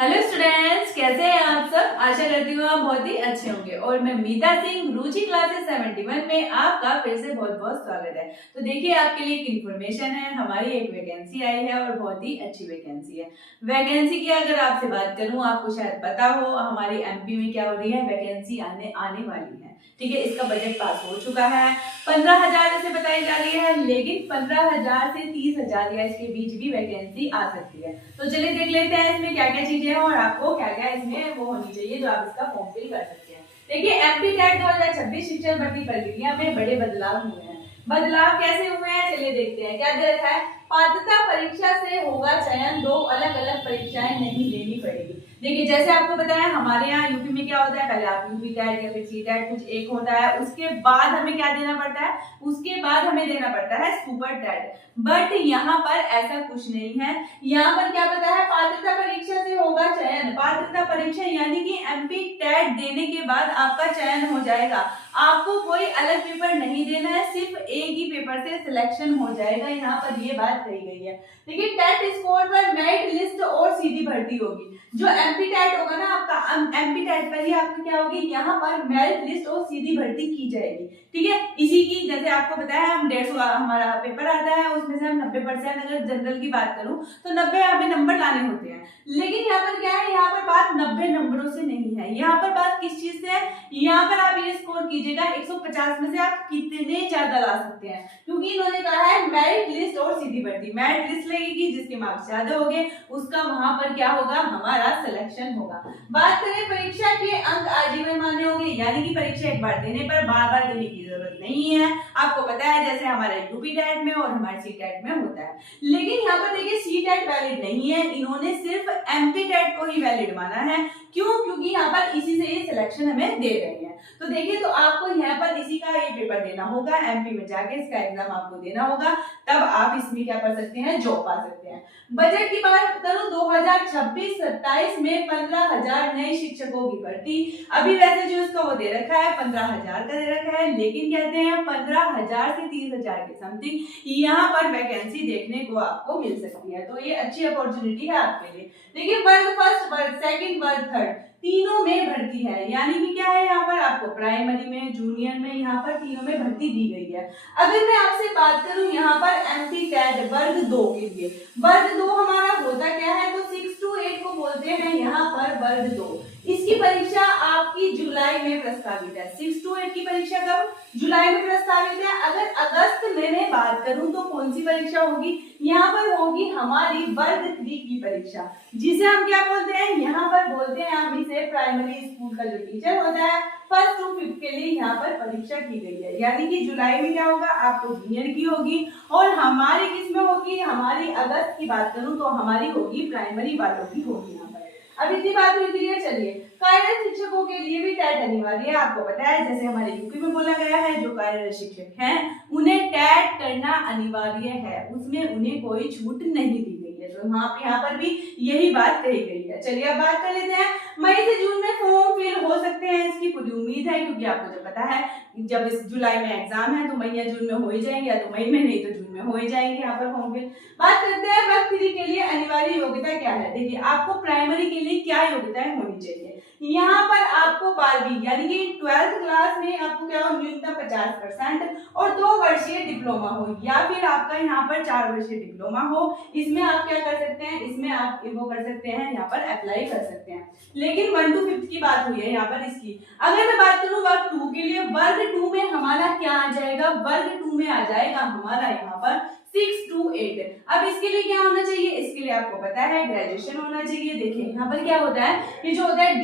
Hello students, कैसे हैं आप सब। आशा करती हूँ आप बहुत ही अच्छे होंगे। और मैं मीता सिंह, रुचि क्लासेस 71 में आपका फिर से बहुत बहुत स्वागत है। तो देखिए, आपके लिए एक इन्फॉर्मेशन है। हमारी एक वैकेंसी आई है और बहुत ही अच्छी वैकेंसी है। वैकेंसी की अगर आपसे बात करूँ, आपको शायद पता हो हमारी एमपी में क्या हो रही है, वैकेंसी आने वाली है। ठीक है, इसका बजट पास हो चुका है। 15,000 इसे बताई जा रही है, लेकिन 15,000 से 30,000 या इसके बीच भी वैकेंसी आ सकती है। तो चलिए देख लेते हैं इसमें क्या क्या चीजें हैं और आपको क्या क्या इसमें वो होनी चाहिए जो आप इसका फॉर्म फिल कर सकते हैं। देखिए, एमपी टेट 2026 शिक्षक भर्ती प्रक्रिया में बड़े बदलाव हुए हैं। बदलाव कैसे हुए हैं, चलिए देखते हैं। क्या दे रखा है, पात्रता परीक्षा से होगा चयन, दो अलग अलग परीक्षाएं नहीं देनी पड़ेगी। देखिए, जैसे आपको पता है हमारे यहाँ यूपी में क्या होता है, पहले आप यूपी टेट या फिर सी टेट कुछ एक होता है, उसके बाद हमें क्या देना पड़ता है, उसके बाद हमें देना पड़ता है सुपर टेट। बट यहाँ पर ऐसा कुछ नहीं है। यहाँ पर क्या पता है, पात्रता परीक्षा से होगा चयन। पात्रता परीक्षा यानी कि एमपी टेट देने के बाद आपका चयन हो जाएगा। आपको कोई अलग पेपर नहीं देना है, सिर्फ एक ही पेपर से सिलेक्शन हो जाएगा। यहाँ पर ये बात कही गई है। देखिए, टेट स्कोर पर मेरिट लिस्ट और सीधी भर्ती होगी। जो एमपी टेट होगा ना आपका, एमपी टेट पर ही आपकी क्या होगी, यहाँ पर मेरिट लिस्ट और सीधी भर्ती की जाएगी। ठीक है, इसी की जैसे आपको पता है हम 150 हमारा पेपर आता है, उसमें से हम 90% अगर जनरल की बात करूं तो 90 हमें नंबर लाने होते हैं। लेकिन यहाँ पर क्या है, यहाँ पर बात 90 नंबरों से नहीं है। यहाँ पर बात किस चीज से है, यहाँ पर आप ये स्कोर कीजिएगा 150 में से आप कितने ज्यादा ला सकते हैं। क्योंकि इन्होंने कहा है मेरिट लिस्ट और सीधी भर्ती। मेरिट लिस्ट लगेगी, जिसके मार्क्स ज्यादा होंगे उसका वहां पर क्या होगा, हमारा सिलेक्शन होगा। बात करें परीक्षा के अंक आजीवन मान्य होंगे, यानी कि परीक्षा एक बार देने पर बार बार देने की जरूरत नहीं है। आपको पता है जैसे हमारे यूपी टेट में और हमारे सी टेट में होता है। लेकिन यहाँ पर देखिए, सी टेट वैलिड नहीं है, इन्होंने सिर्फ एमपी टेट को ही वैलिड माना है। क्यों, क्योंकि यहाँ पर इसी से ये सिलेक्शन हमें दे रहे हैं। तो देखिए, तो आपको यहाँ पर इसी का ये पेपर देना होगा, एमपी में जाके इसका एग्जाम आपको देना होगा, तब आप इसमें क्या कर सकते हैं, जॉब पा सकते हैं। बजट की बात करूं, 2026-27 में 15,000 नए शिक्षकों की भर्ती। अभी वैसे जो इसका वो दे रखा है 15,000 का दे रखा है, लेकिन कहते हैं 15,000 से 30,000 के समथिंग यहाँ पर वैकेंसी देखने को आपको मिल सकती है। तो ये अच्छी अपॉर्चुनिटी है आपके लिए। देखिए, वर्ग फर्स्ट, वर्ग सेकंड, वर्ग थर्ड तीनों में भर्ती है। यानी कि क्या है, यहाँ पर आपको प्राइमरी में, जूनियर में, यहाँ पर तीनों में भर्ती दी गई है। अगर मैं आपसे बात करूं यहाँ पर एमपी टेट वर्ग 2 के लिए, वर्ग 2 हमारा होता क्या है, तो 6 to 8 को बोलते हैं यहाँ पर वर्ग 2। इसकी परीक्षा आपकी जुलाई में प्रस्तावित है। 6 to 8 की परीक्षा कब, जुलाई में प्रस्तावित है। अगर अगस्त में मैं बात करूं तो कौन सी परीक्षा होगी, यहाँ पर होगी हमारी वर्ग 3 की परीक्षा, जिसे हम क्या बोलते हैं, यहाँ पर बोलते हैं हम इसे प्राइमरी स्कूल का जो टीचर होता है, फर्स्ट टू फिफ्थ के लिए यहाँ पर परीक्षा की गई है। यानी कि जुलाई में क्या होगा, आपको जूनियर की होगी, और हमारी किस में होगी, हमारी अगस्त की बात करूं तो हमारी होगी प्राइमरी वालों की होगी। यहाँ पर अब इतनी बात हुई क्लियर। चलिए, कार्यरत शिक्षकों के लिए भी टेट अनिवार्य है। आपको पता है जैसे हमारे यूपी में बोला गया है, जो कार्यरत शिक्षक हैं उन्हें टेट करना अनिवार्य है, उसमें उन्हें कोई छूट नहीं दी गई है। तो यहाँ पर भी यही बात कही गई है। चलिए, अब बात कर लेते हैं। मई से जून में फॉर्म फिल हो सकते हैं, इसकी पूरी उम्मीद है, क्योंकि आपको जो पता है जब इस जुलाई में एग्जाम है तो मई या जून में हो ही जाएंगे, या तो मई में नहीं तो जून में हो ही जाएंगे यहाँ पर फॉर्म फिल। बात करते हैं वर्ग 3 के लिए अनिवार्य योग्यता क्या है। देखिए, आपको प्राइमरी के लिए क्या योग्यताएं होनी चाहिए। यहाँ पर आपको 12वीं यानी कि 12th क्लास में आपको क्या हो, न्यूनतम 50% और 2 वर्षीय डिप्लोमा हो, या फिर आपका यहाँ पर 4 वर्षीय डिप्लोमा हो। इसमें आप क्या कर सकते हैं, इसमें आप वो कर सकते हैं, यहाँ पर अप्लाई कर सकते हैं। लेकिन 1 to 5 की बात हुई है यहाँ पर इसकी। अगर मैं बात करूँ वर्ग 2 के लिए, वर्ग 2 में हमारा क्या आ जाएगा, वर्ग 2 में आ जाएगा हमारा यहाँ पर 6 to 8। अब इसके लिए क्या होना चाहिए, इसके लिए आपको पता है ग्रेजुएशन होना चाहिए। देखिए, यहाँ पर क्या होता है, ये जो होता है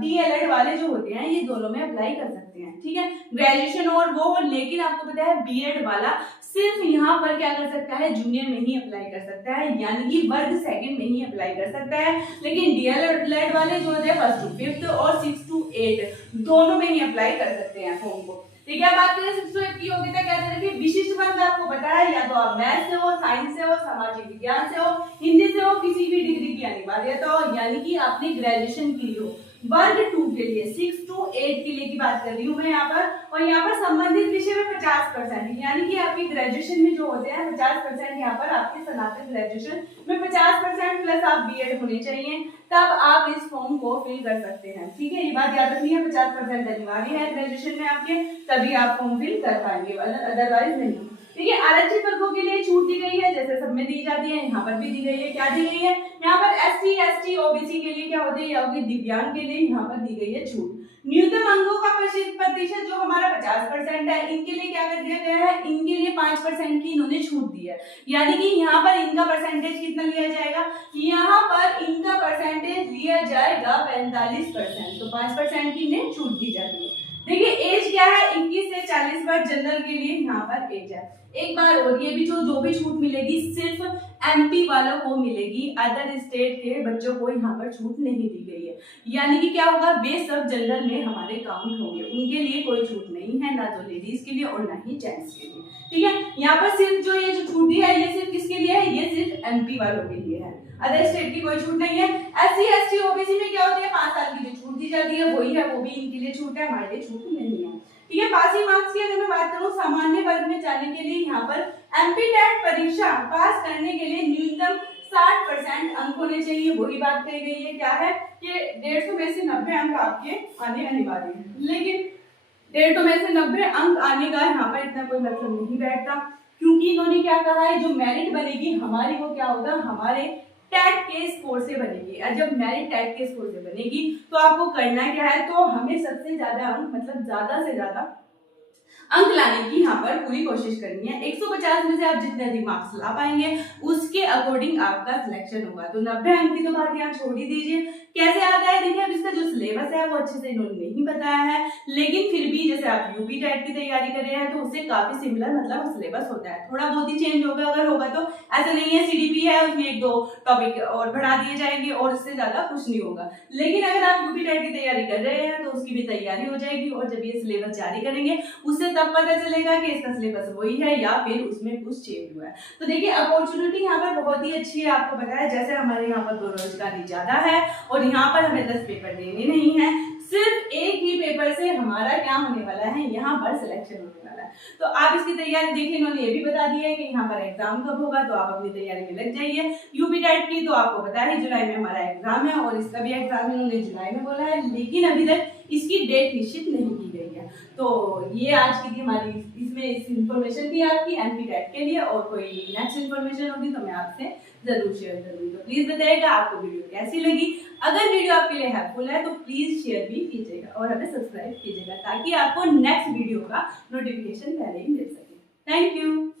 डीएलएड वाले जो होते हैं, ये दोनों में अप्लाई कर सकते हैं। ठीक है, ग्रेजुएशन और वो, लेकिन आपको पता है बीएड वाला सिर्फ यहाँ पर क्या कर सकता है, जूनियर में ही अप्लाई कर सकता है, यानी कि वर्ग सेकंड में ही अप्लाई कर सकता है। लेकिन डीएलएड वाले जो होते हैं 1st to 5th और 6 to 8 दोनों में ही अप्लाई कर सकते हैं फॉर्म को। ठीक है, बात करें 6 to 8 की योग्यता क्या है। देखिए, विशिष्ट वर्ग आपको पता है, या तो आप मैथ से हो, साइंस से हो, सामाजिक विज्ञान से हो, हिंदी से हो, किसी भी डिग्री की अनिवार्यता हो, यानी कि आपने ग्रेजुएशन की हो। वर्ग 2 के लिए 6 to 8 के लिए की बात कर रही हूँ मैं यहाँ पर। और यहाँ पर संबंधित विषय में 50%, यानी कि आपकी ग्रेजुएशन में जो होते हैं 50% यहाँ पर आपके स्नातक ग्रेजुएशन में 50% प्लस आप बीएड होने चाहिए, तब आप इस फॉर्म को फिल कर सकते हैं। ठीक है, ये बात याद रखनी है, 50% अनिवार्य है ग्रेजुएशन में आपके, तभी आप फॉर्म फिल कर पाएंगे, अदरवाइज नहीं। ठीक है, आरक्षित वर्गों के लिए छूट दी गई है, जैसे सब में दी जाती है, यहाँ पर भी दी गई है। क्या दी गई है यहाँ पर? एससी, एसटी, ओबीसी के लिए क्या होती है, दिव्यांग के लिए यहाँ पर दी गई है छूट। न्यूनतम अंकों का प्रतिशत जो हमारा 50% है, इनके लिए क्या कर दिया गया है, इनके लिए 5% की इन्होंने छूट दी है। यानी कि यहाँ पर इनका परसेंटेज कितना लिया जाएगा, यहाँ पर इनका परसेंटेज लिया जाएगा 45%, तो 5% की इन्हें छूट दी जाती है। देखिए एज क्या है, 21 से 40 वर्ष जनरल के लिए यहाँ पर एज है। एक बार और ये भी जो भी छूट मिलेगी सिर्फ एमपी वालों को मिलेगी, अदर स्टेट के बच्चों को यहाँ पर छूट नहीं दी गई है। यानी कि क्या होगा, वे सब जनरल में हमारे काउंट होंगे, उनके लिए कोई छूट नहीं है, ना तो लेडीज के लिए और ना ही जेंट्स के लिए। ठीक है, यहाँ पर सिर्फ जो ये जो छूट दी है ये सिर्फ किसके लिए है, ये सिर्फ एमपी वालों के लिए है, अदर स्टेट की कोई छूट नहीं है। एससी, एसटी, ओबीसी में क्या होती है, 5 साल की जो छूट दी जाती है वही है, वो भी इनके लिए छूट है, हमारे लिए छूट नहीं है। ठीक है, पासिंग मार्क्स की अगर मैं बात करूं, सामान्य वर्ग में जाने के लिए यहाँ पर एमपी-टेट परीक्षा पास करने के लिए न्यूनतम 60% अंक होने चाहिए, वही बात कही गई है। क्या है कि 150 में से 90 अंक आपके आने अनिवार्य है, लेकिन 150 में से 90 अंक आने का यहाँ पर इतना कोई मतलब नहीं बैठता, क्योंकि इन्होंने क्या कहा है, जो मेरिट बनेगी हमारी वो क्या होगा, हमारे टेट के स्कोर से बनेगी। और जब मेरिट टेट के स्कोर से बनेगी तो आपको करना क्या है, तो हमें सबसे ज्यादा अंक, मतलब ज्यादा से ज्यादा अंक लाने की यहाँ पर पूरी कोशिश करनी है। 150 में से आप जितने अधिक मार्क्स ला पाएंगे उसके अकॉर्डिंग आपका सिलेक्शन होगा। तो 90 अंक की तो बात यहाँ छोड़ ही दीजिए। कैसे आता है, देखिए अब इसका जो सिलेबस है वो अच्छे से इन्होंने नहीं बताया है, लेकिन फिर भी जैसे आप यूपी टेट की तैयारी कर रहे हैं तो उससे काफी सिमिलर मतलब सिलेबस होता है, थोड़ा बहुत ही चेंज होगा, अगर होगा तो ऐसा नहीं है सीडीपी है उसमें 1-2 टॉपिक और बढ़ा दिए जाएंगे और उससे ज्यादा कुछ नहीं होगा। लेकिन अगर आप यूपी टेट की तैयारी कर रहे हैं तो उसकी भी तैयारी हो जाएगी, और जब ये सिलेबस जारी करेंगे उससे तब पता चलेगा कि इसका सिलेबस वही है या फिर उसमें कुछ चेंज हुआ है। तो देखिए अपॉर्चुनिटी यहाँ पर बहुत ही अच्छी है, आपको पता है जैसे हमारे यहाँ पर बेरोजगारी ज्यादा है और यहाँ पर हमें 10 पेपर देने नहीं है, सिर्फ एक ही पेपर से हमारा क्या होने वाला है, यहाँ पर सिलेक्शन होने वाला है। तो आप इसकी तैयारी देखिए, इन्होंने ये भी बता दिया है कि यहाँ पर एग्जाम कब होगा, तो आप अपनी तैयारी में लग जाइए। यूपी टेट की तो आपको पता है जुलाई में हमारा एग्जाम है, और इसका भी एग्जाम इन्होंने जुलाई में बोला है, लेकिन अभी तक इसकी डेट निश्चित नहीं की गई है। तो ये आज की थी हमारी इसमें इस इंफॉर्मेशन थी आपकी एमपी टेट के लिए, और कोई नेक्स्ट इन्फॉर्मेशन होगी तो मैं आपसे जरूर शेयर करूंगी। तो प्लीज बताइएगा आपको वीडियो कैसी लगी। अगर वीडियो आपके लिए हेल्पफुल है तो प्लीज शेयर भी कीजिएगा और हमें सब्सक्राइब कीजिएगा, ताकि आपको नेक्स्ट वीडियो का नोटिफिकेशन पहले ही मिल सके। Thank you.